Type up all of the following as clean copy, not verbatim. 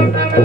Thank you.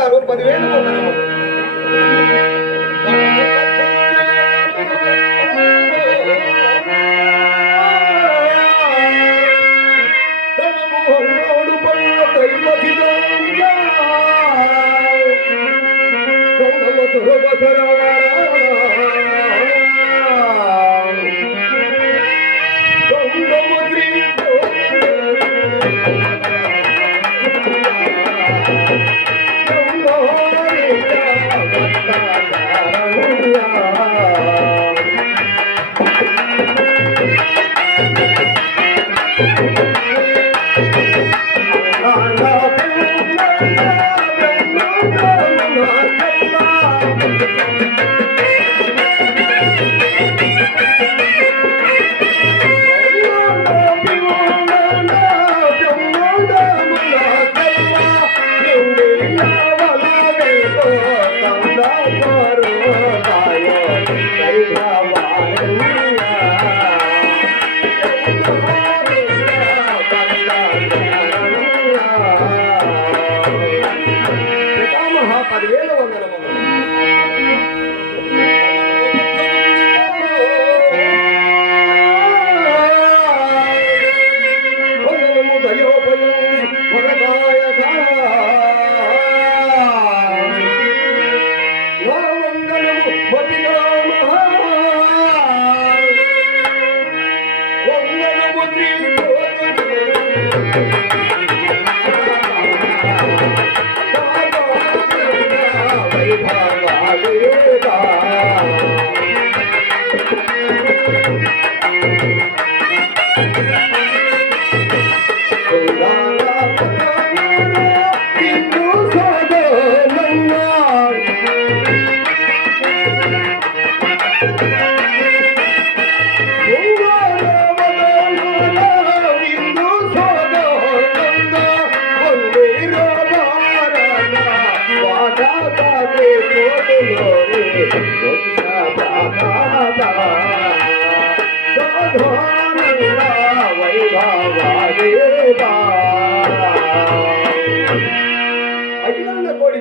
గారు 10,000 వందనములు.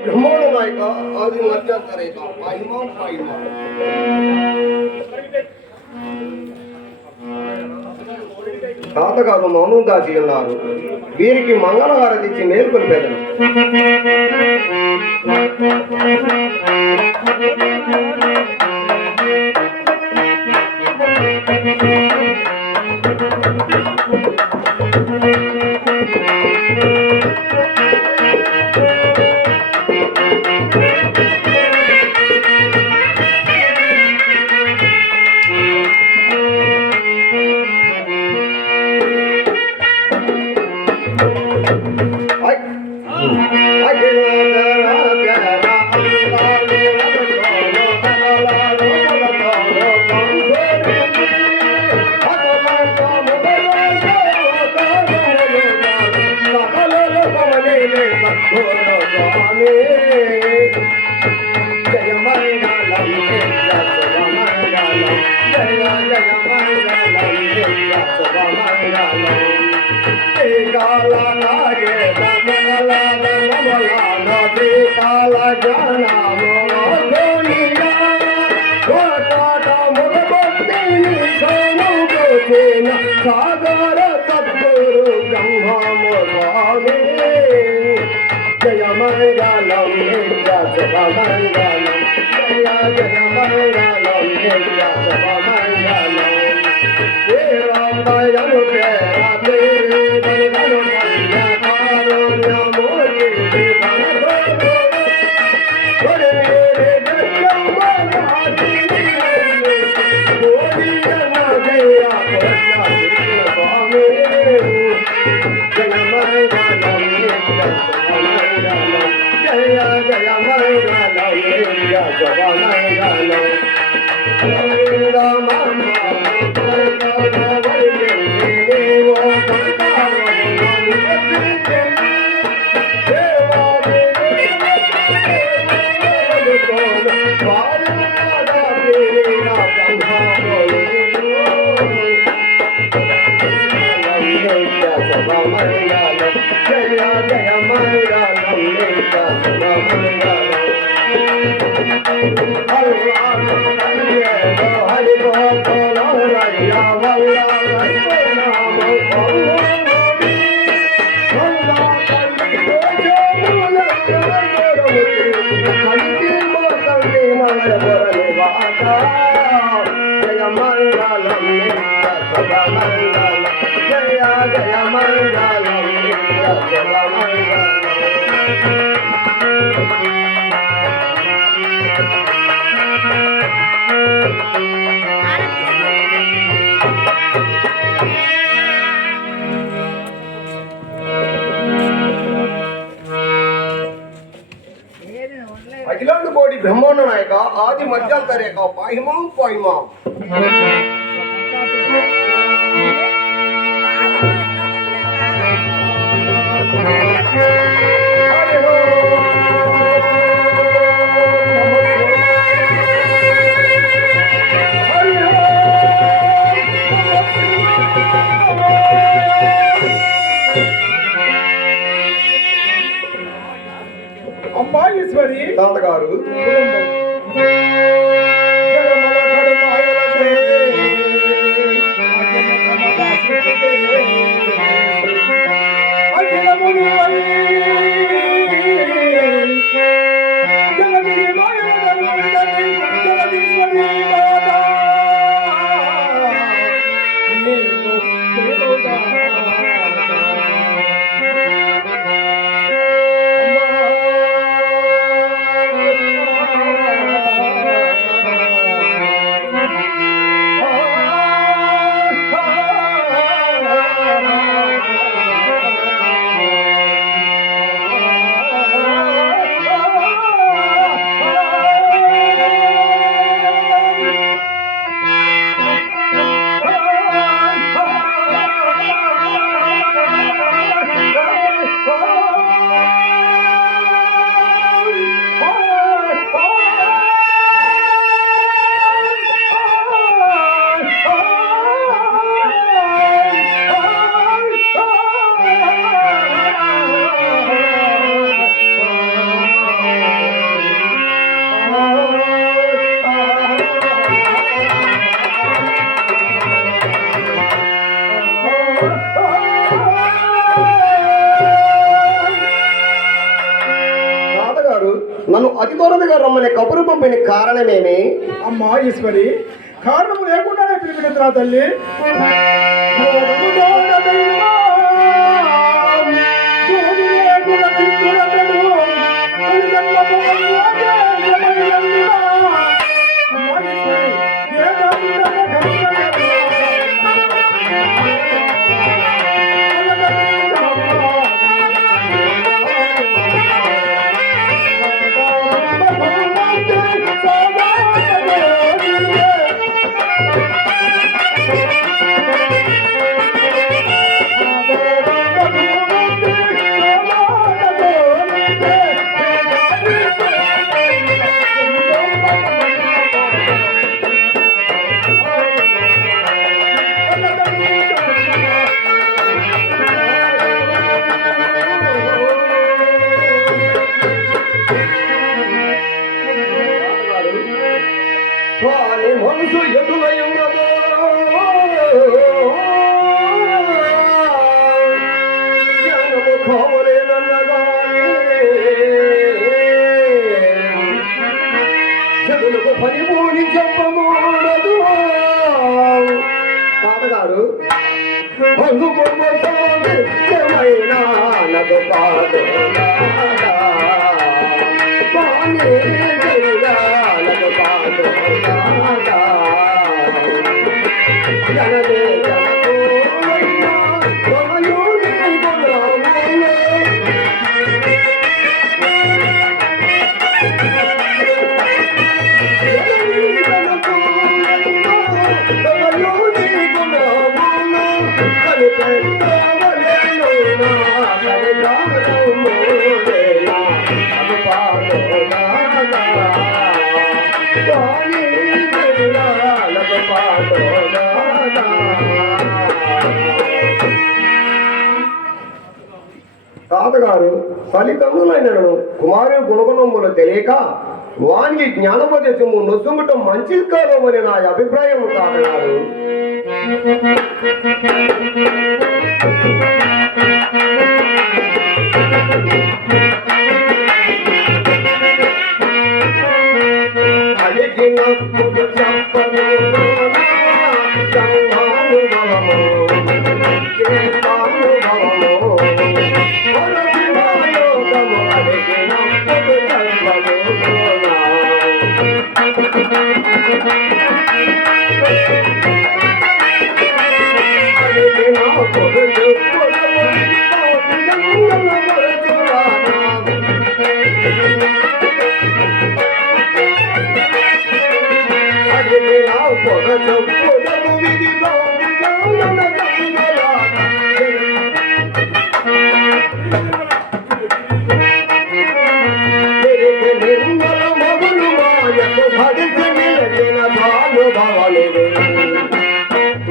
బ్రహ్మాండ నాయక ఆది మధ్యాంతరేక పాయిమా పాయిమా తాతగారు మౌనం దాసి ఉన్నారు. వీరికి మంగళహారతి ఇచ్చి మేల్కొల్పేదను. సాగర సద్గురు బ్రహ్మమురామే జయ మంగళం నిత్య శుభ మంగళం జయ జయ మంగళం నిత్య శుభ మంగళం వేరాంబయను పేరాదే ధనధను కారుణ్యమూర్తి ధనధను కొడు మేరే జగమ్మాది గోవింద జయ జయ జయ మంగళం అఖిలాండ కోటి బ్రహ్మాండ నాయక ఆది మధ్యాంతరేక పాహిమాం పాహిమాం. అమ్మాయేశ్వరి తాతగారు నన్ను అతి దూరంగా రమ్మని కబురు పంపిన కారణమేమి? అమ్మా ఈశ్వరి, కారణము లేకుండానే పిలిపినరా తల్లి. మనసు ఎదులయున్నదో జ్ఞానము కావలేనన్నగానే జగులకు పనిపోని చెప్పమూడదు. తాతగారు నిత్యమైనా నగు పాడు నగు పాడు జనమే జనకు తాతగారు తల్లిదండ్రులైనను కుమారుని గుణగుణములు తెలియక వానికి జ్ఞానోపదేశము నొసుంగటం మంచిది కాదు అని నా అభిప్రాయం తాతగారు. అడిగినప్పుడు చెప్పను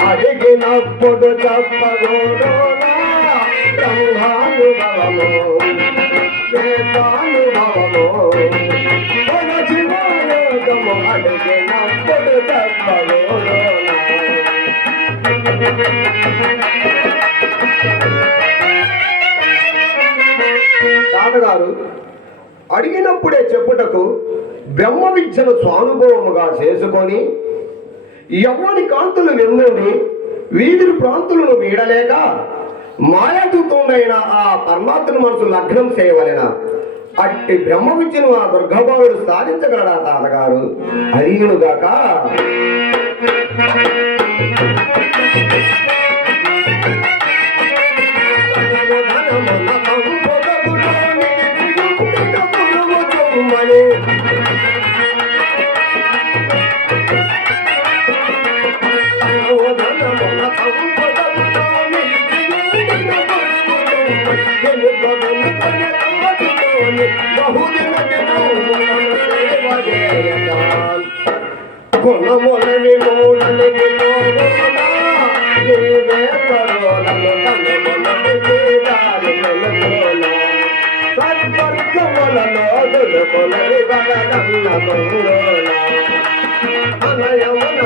అడిగినప్పుడు చెప్పగోడు బ్రహ్మానుభవము వేదానుభవము జీవయోగము అడిగినప్పుడు చెప్పగోడు. తాతగారు అడిగినప్పుడే చెప్పుటకు బ్రహ్మ విద్యను స్వానుభవముగా చేసుకొని యవ్వని కాంతులు వెన్నుండి వీధి ప్రాంతులను వీడలేక మాయాతూతుండైన ఆ పరమాత్మ మనసు లగ్నం చేయవలెన అట్టి బ్రహ్మ విద్యను ఆ దుర్గభావుడు సాధించగలడా తాతగారు? అడిగినుగాక గుణములని మూలని సద్వర్గములలో దులుకొలని అనయమున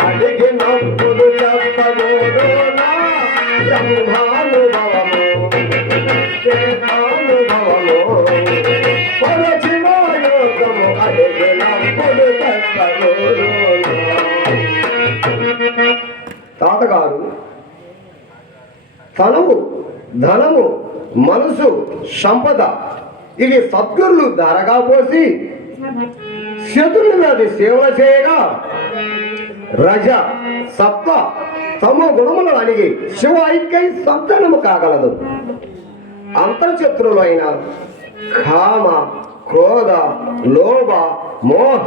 అడిగినప్పుడు చెప్పగోడు బ్రహ్మానుభవము వేదానుభవము పరశివయోగము అడిగినప్పుడు చెప్పగోడు. తాతగారు తనువు ధనము మనసు సంపద ఇవి సద్గురులు ధారగా పోసి శత్రుల మీద సేవ చేయగా రజ సత్వ తమ గుణములు అణిగి శివ ఐక్యై సంతానము కాగలదు. అంతర్శత్రులు అయిన కామ క్రోధ లోభ మోహ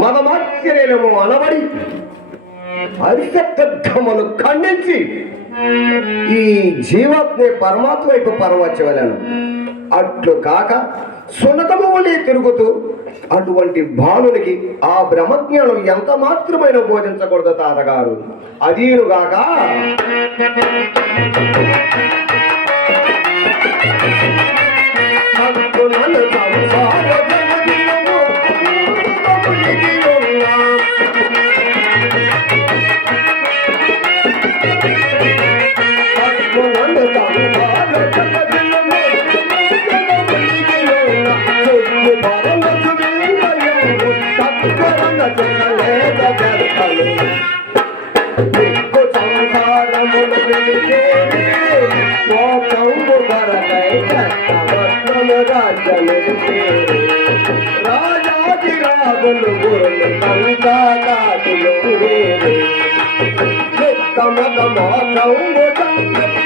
మదమాశ్చర్యము అనబడి అరిసత్తమును ఖండించి ఈ జీవాత్మే పరమాత్మ వైపు పరవచ్చవలను. అట్లు కాక సునకము వలె తిరుగుతూ అటువంటి బాలునికి ఆ బ్రహ్మజ్ఞానం ఎంత మాత్రమైన బోధించకూడదు తాతగారు. అదీనుగాక రాజాదిరాజులు గురులు కంకాలాదులు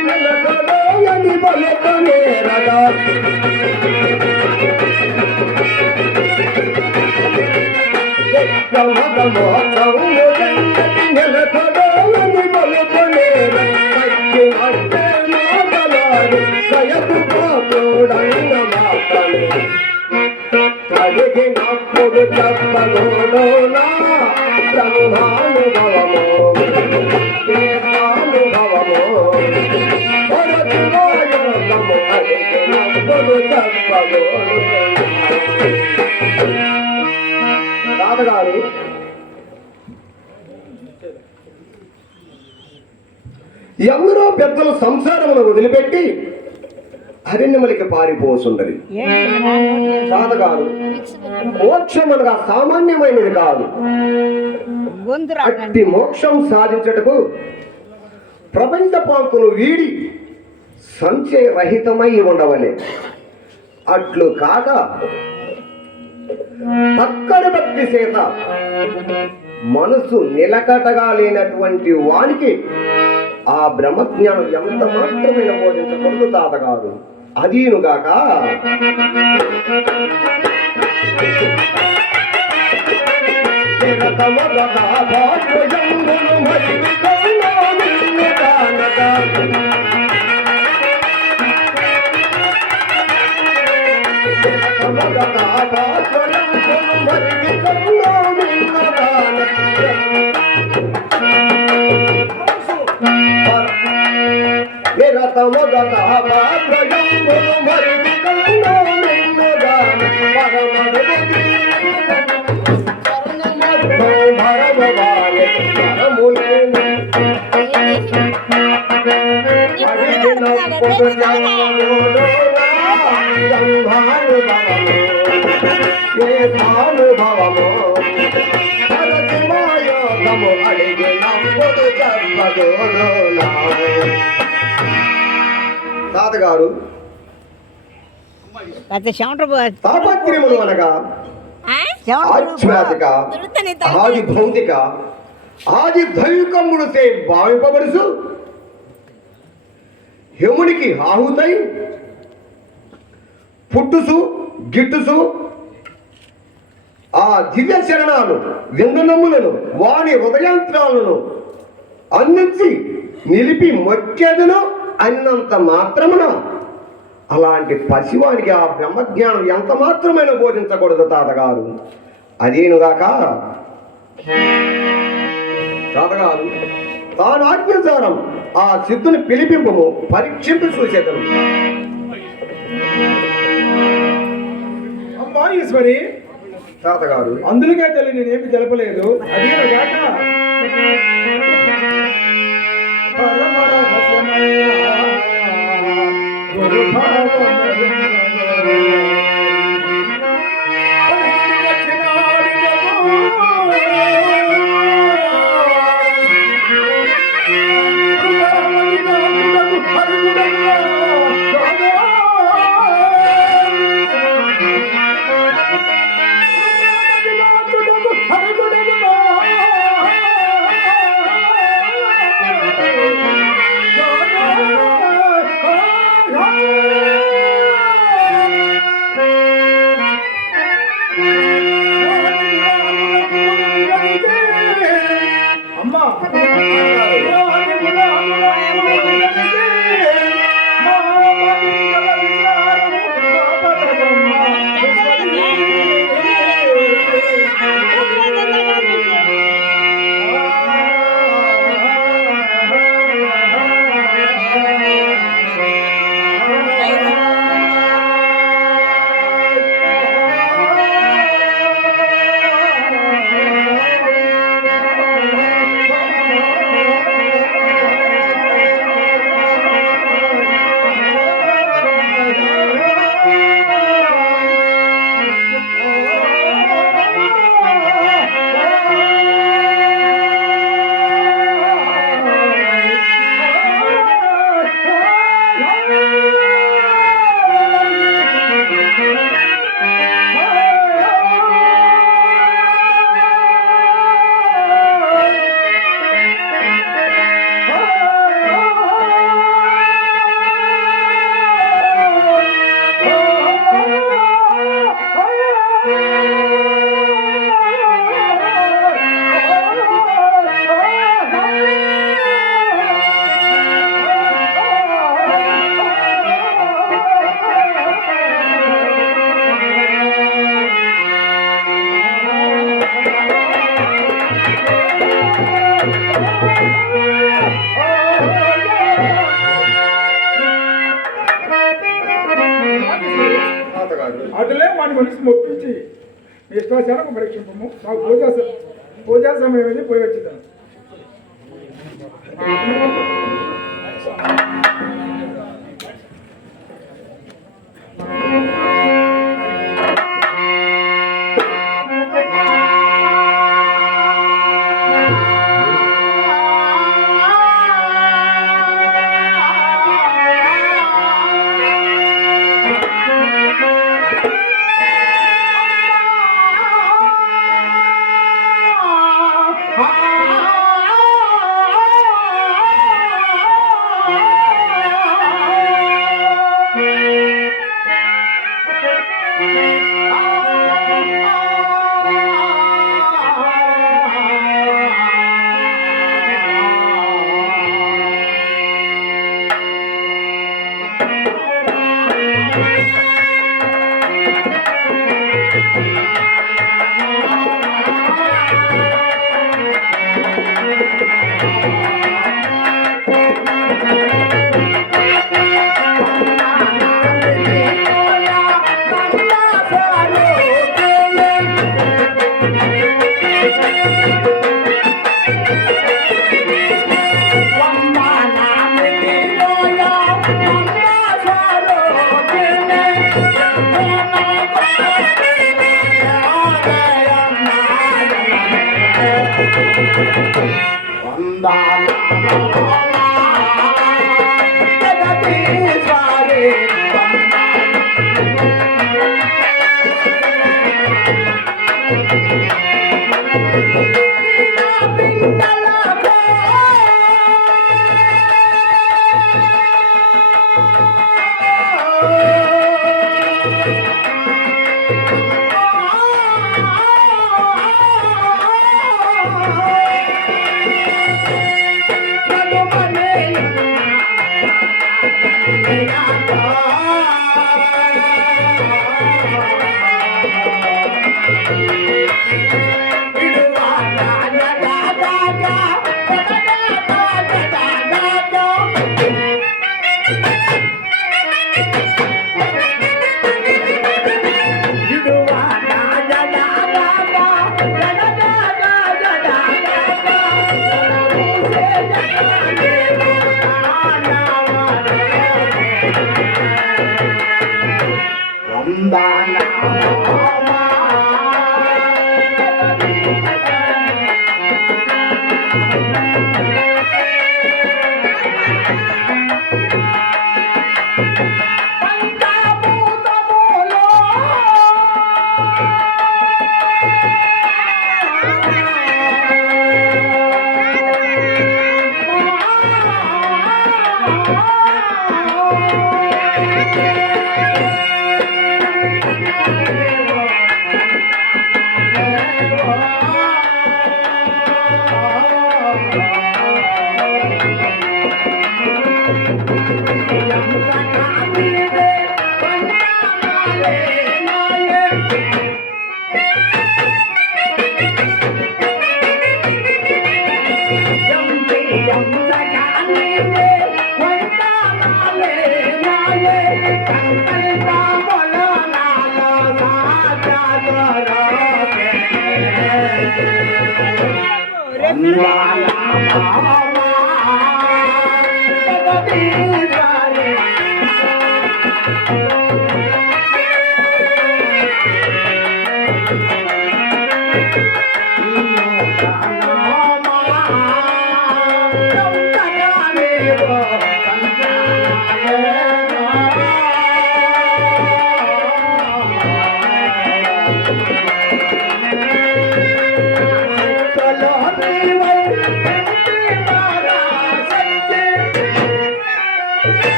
నిత్తమతమోని బలకనే రగా నిత్తమతమోని చెప్పగోడోనా బ్రహ్మానుభవము దేవానుభవము పరశివాయోగము అడిగినప్పుడు చెప్పగోడోనా. తాతగారు ఎవరో పెద్దల సంసారమును వదిలిపెట్టి అరణ్యములకి పారిపోసుండరి. తాతగారు మోక్షం అనగా సామాన్యమైనది కాదు. అట్టి మోక్షం సాధించటకు ప్రపంచ పాంకులు వీడి సంచయ రహితమై ఉండవలే. అట్లు కాక తక్కడి భక్తి చేత మనసు నిలకటగా లేనటువంటి వానికి ఆ బ్రహ్మజ్ఞానం ఎంత మాత్రమైన బోధించకూడదు తాతగారు. అదీనుగాక తాతగారు తాపత్రములు అనగా ఆధ్యాత్మిక ఆది భౌతిక ఆది దైవికములచే భావింపబడుసు యమునికి ఆహుతై పుట్టుసు గిట్టుసు ఆ దివ్య చరణాలు విందనములను వాణి హృదయాంత్రాలను అందించి నిలిపి మొక్కెదను అన్నంత మాత్రమున అలాంటి పసివానికి ఆ బ్రహ్మజ్ఞానం ఎంత మాత్రమైన బోధించకూడదు తాతగారు. అదేనుగాక తాతగారు తాను ఆజ్ఞాచారం ఆ సిద్ధుని పిలిపింపము పరీక్షింపి చూసేదను. అమ్మా ఈశ్వరి తాతగారు అందులోకే తల్లి నేనేమి తెలపలేదు. అదేనుగాక వచ్చి మీ ఇష్టాచారం పరీక్షింపము మాకు పూజా సమయం ఇది పోయి వచ్చిందాను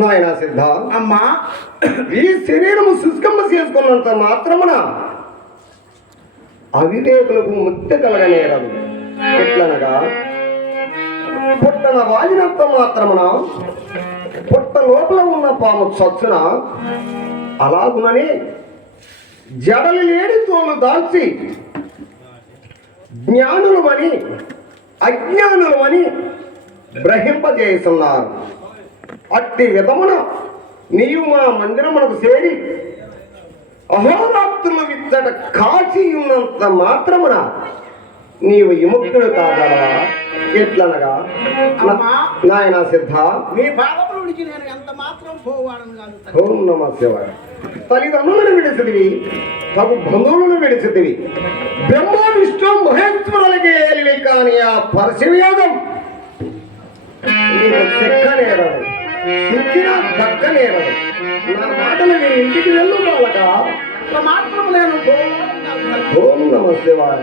నాయన సిద్ధ, అమ్మా ఈ శరీరము శుష్కమ్మ చేసుకున్నంత మాత్రమున అవివేకులకు ముక్తి కలగనేరదు. ఎట్లనగా పుట్టన వాజినంత మాత్రమున పుట్ట లోపల ఉన్న పాము చచ్చున అలాగునని జడలు లేడి తోలు దాల్చి జ్ఞానులమని అజ్ఞానులమని గ్రహింపజేస్తున్నారు. అట్టి విధమున నీవు మా మందిరమునకు చేరి అహోరాత్రులు విచ్చట కాచి ఉన్నంత మాత్రమున నీవు విముక్తుడు కాగలవా? ఎట్లనగా నాయన సిద్ధ, మీ పాదములకి నేను ఎంత మాత్రం పోవాడను కాదు. ఓం నమ శివాయ. తల్లిదండ్రులను విడిచితివి, తగు బంధువులను విడిచితివి, బ్రహ్మ విష్ణు మహేశ్వరులకే ఏలివి కాని ఆ పరశివయోగం నీకు చెక్కనేరదు, సిక్కినా దక్కనేరదు. నా మాటలు నీ ఇంటికి వెళ్ళు బాలక. ఎంత మాత్రం నేను పోవాడను కాదు. ఓం నమ శివాయ.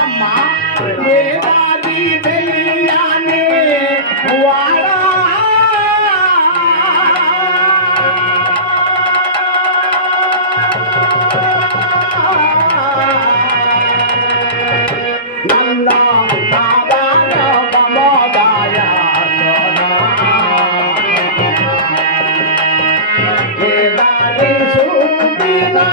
అమ్మా వేదాది తెలియని వాడా నంద నాదాన ప్రమోదాయ వేదాది సుపినా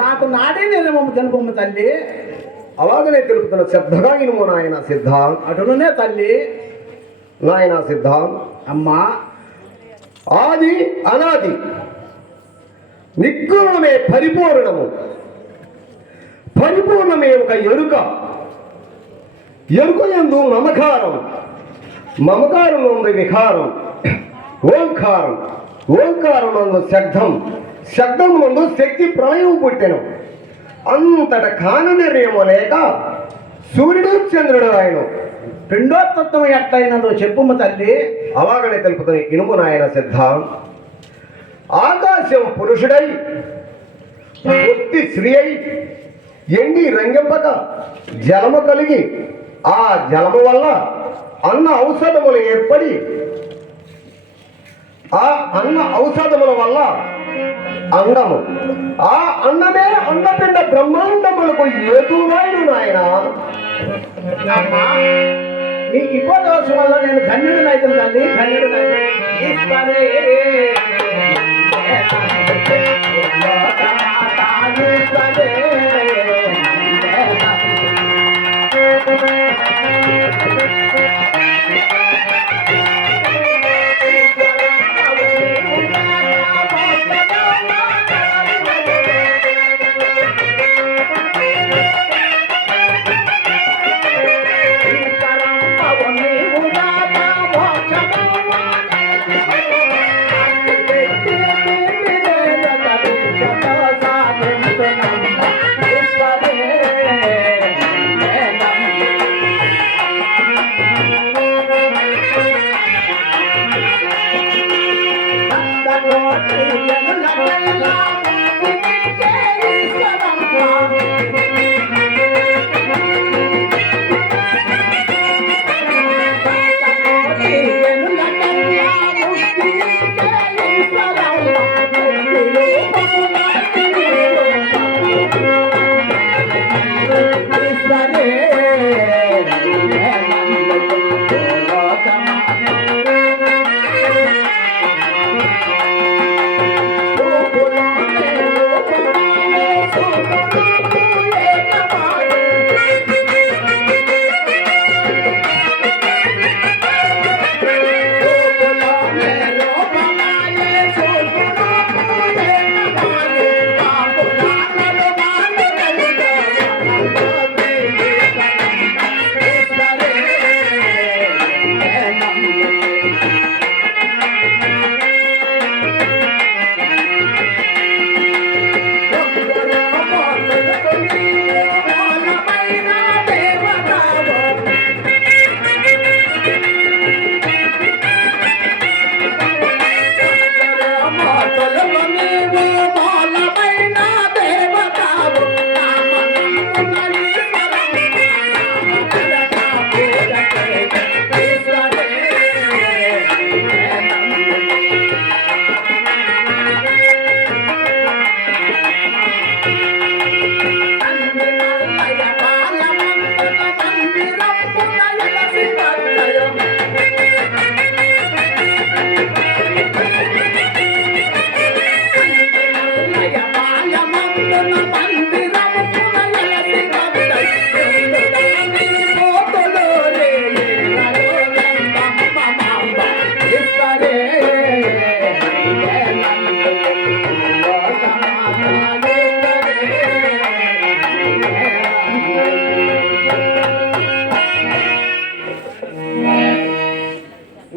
నాకు నాడే నియమము తెలుపమ్మ తల్లి. అలాగనే తెలుపుతున్న శ్రద్ధగా ఇనుము నాయన సిద్ధ. అటునే తల్లి. నాయన సిద్ధ, అమ్మా ఆది అనాది నిగ్గుణమే పరిపూర్ణము. పరిపూర్ణమే ఒక ఎరుక. ఎరుక యందు మమకారం, మమకారం నందు వికారం. ఓంకారం, ఓంకారం నందు శబ్దం, శబ్దం నందు శక్తి ప్రళయం పుట్టెను. అంతట కాన నిర్ణయము లేక సూర్యుడు చంద్రుడు ఆయన. పిండోత్తత్వం ఎట్లయినదో చెప్పుమ్మ తల్లి. అలాగనే తెలుపుతుంది ఇనుము నాయన సిద్ధ. ఆకాశం పురుషుడై ఒత్తి స్త్రీ అయి ఎండి రంగంపక జలము కలిగి ఆ జలము వల్ల అన్న ఔషధములు ఏర్పడి ఆ అన్న ఔషధముల వల్ల అండము, ఆ అన్నమే అన్నపిండ బ్రహ్మాండములకు ఏతునాయుడు నాయన. అమ్మా నీ ఇవ్వదోషం వల్ల నేను ధన్యుడినైతుంది తల్లి, ధన్యుడినైతే.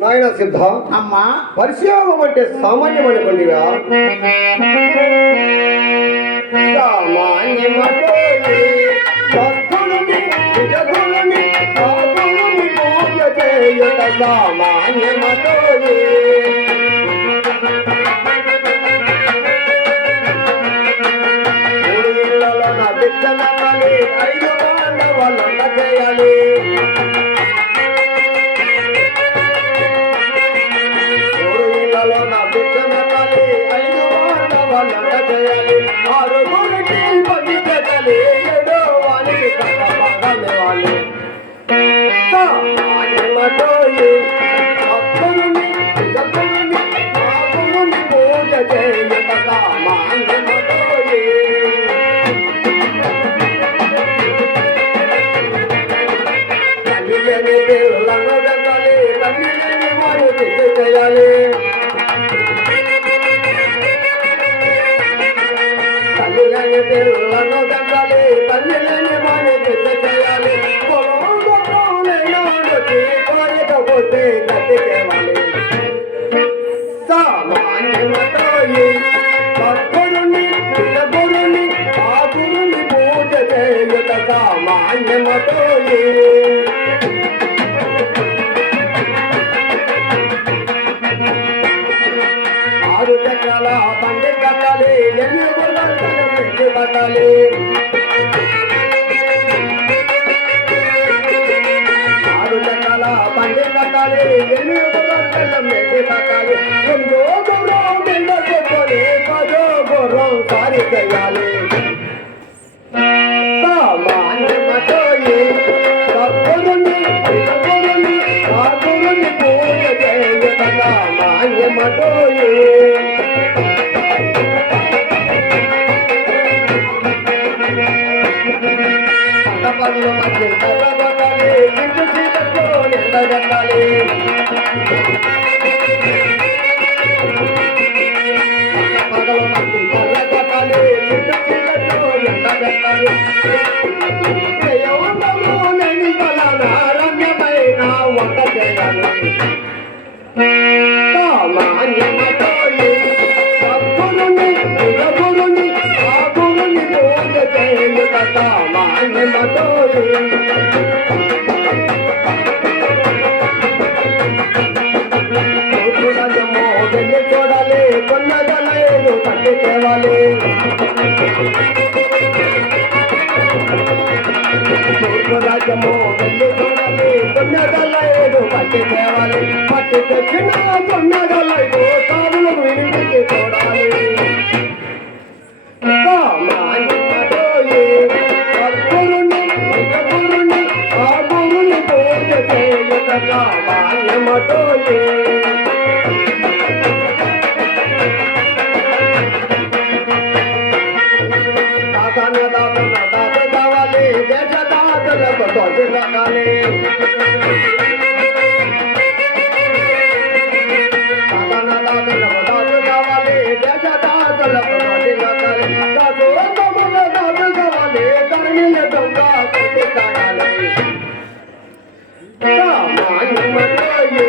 నాయన సిద్ధ, అమ్మా పరిచయోగం అంటే సామాన్యం అనుకోండివా? సామాన్యమటోయి సద్గురుని నిజగురుని సాగురుని పూజ చేయుట సామాన్యమటోయి. మూడు ఇళ్లలో నా బిడ్డనవ్వాలి, 5 పాండవులంట చేయాలి. నా బిడ్డనవ్వాలి, 5 పాండవులంట చేయాలి. 6 గురికి పది పెట్టాలి, 7 వానికి కథ సామాన్యమటోయి సద్గురుని నిజగురుని సాగురుని పూజ చేయుట సామాన్యమటోయి. తల్లి లేని పిల్లను దగ్గాలి, తల్లి లేని వారు దిద్దు చేయాలి. తల్లి లేని పిల్లను దగ్గాలి, తల్లి లేని వారు దిద్దు చేయాలి. కోరికపోతే కత్తికేవాలి. సామాన్యమటోయి సద్గురుని నిజగురుని సాగురుని పూజ చేయుట సామాన్యమటోయి. 6 చక్రాల బండి కట్టాలి, 8 గుర్రాలు పెట్టి కట్టాలి. 6 చక్రాల బండి కట్టాలి, 8 గుర్రాలు పెట్టి కట్టాలి. 2 గుర్రం కింద కూర్చొని 10 గుర్రం సారి చేయాలి. సామాన్యమటోయి సద్గురుని నిజగురుని సాగురుని పూజ చేయుట సామాన్యమటోయి. పదపదులు మధ్య కర్రగొట్టాలి, చిట్టు చీకట్లో నిండగట్టాలి. పదపదులు మధ్య కర్రగొట్టాలి, చిట్టు చీకట్లో నిండగట్టాలి. ప్రియవంతము లేని బలాన రమ్యమైన వంట చేయాలి. సామాన్యమటోయి సద్గురుని నిజగురుని సాగురుని పూజ చేయుట సామాన్యమటోయి. చూడము వెళ్ళి చూడాలి, కొన్నగలేను తట్టి తేవాలి. రాజ్యము వెళ్ళి చూడాలి, కొన్నగలేను పట్టి తేవాలి. పట్టి తెచ్చిన కొన్నగలేదు సాగులు వినిపించి చూడాలి. సామాన్యమటోయి సద్గురుని నిజగురుని సాగురుని పూజ చేయుట సామాన్యమటోయి. దాత కావాలి, దేశ దాతలకు తోసి రావాలి. దాతలకు కావాలి, దేశ దాతలకు తోసి రావాలి. దాతు కావాలి, ధరణిల దొంగ కొట్టి కావాలి. సామాన్యమటోయి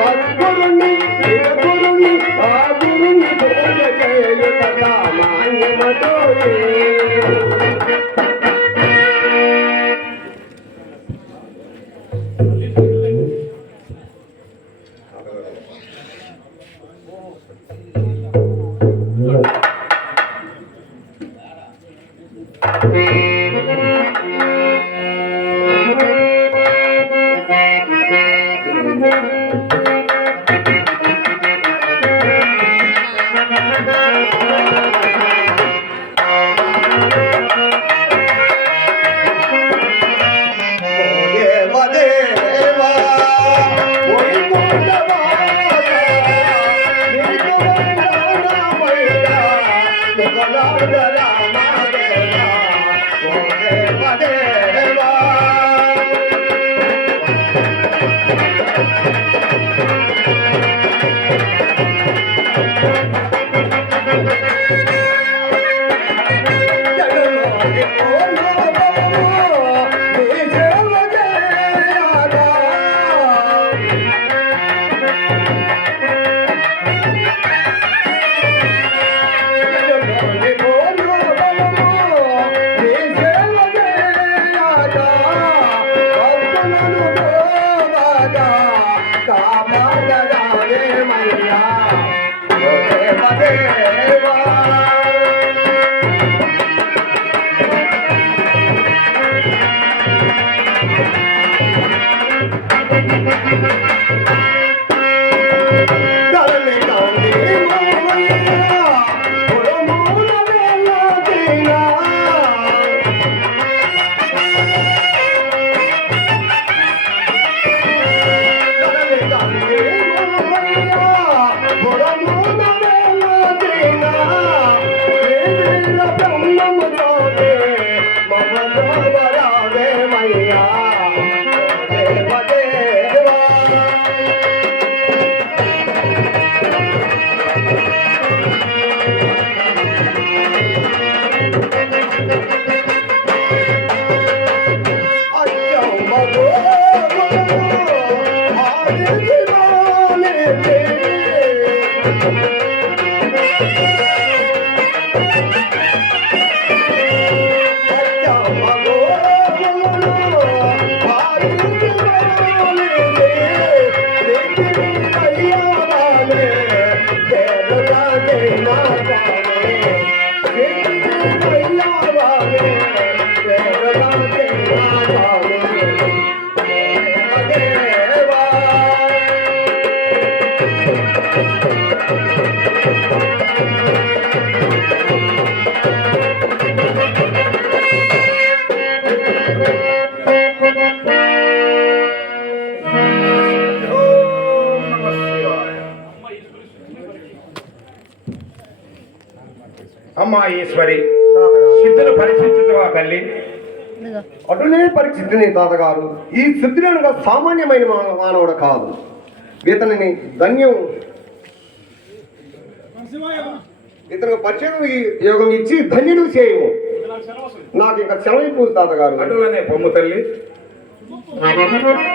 సద్గురుని నిజగురుని సాగురుని పూజ చేయుట సామాన్యమటోయి. అమ్మా ఈశ్వరి, సిద్ధులు పరీక్షించుతావా తల్లి? అటునే పరిస్థితిని తాతగారు. ఈ సిద్ధుడనుగా సామాన్యమైన మానవుడు కాదు. ఇతనిని ధన్యం, ఇతను ప్రత్యేక యోగం ఇచ్చి ధన్యుడు చేయము. నాకు ఇంకా సెలవు తాతగారు. అటులనే పొమ్ము తల్లి.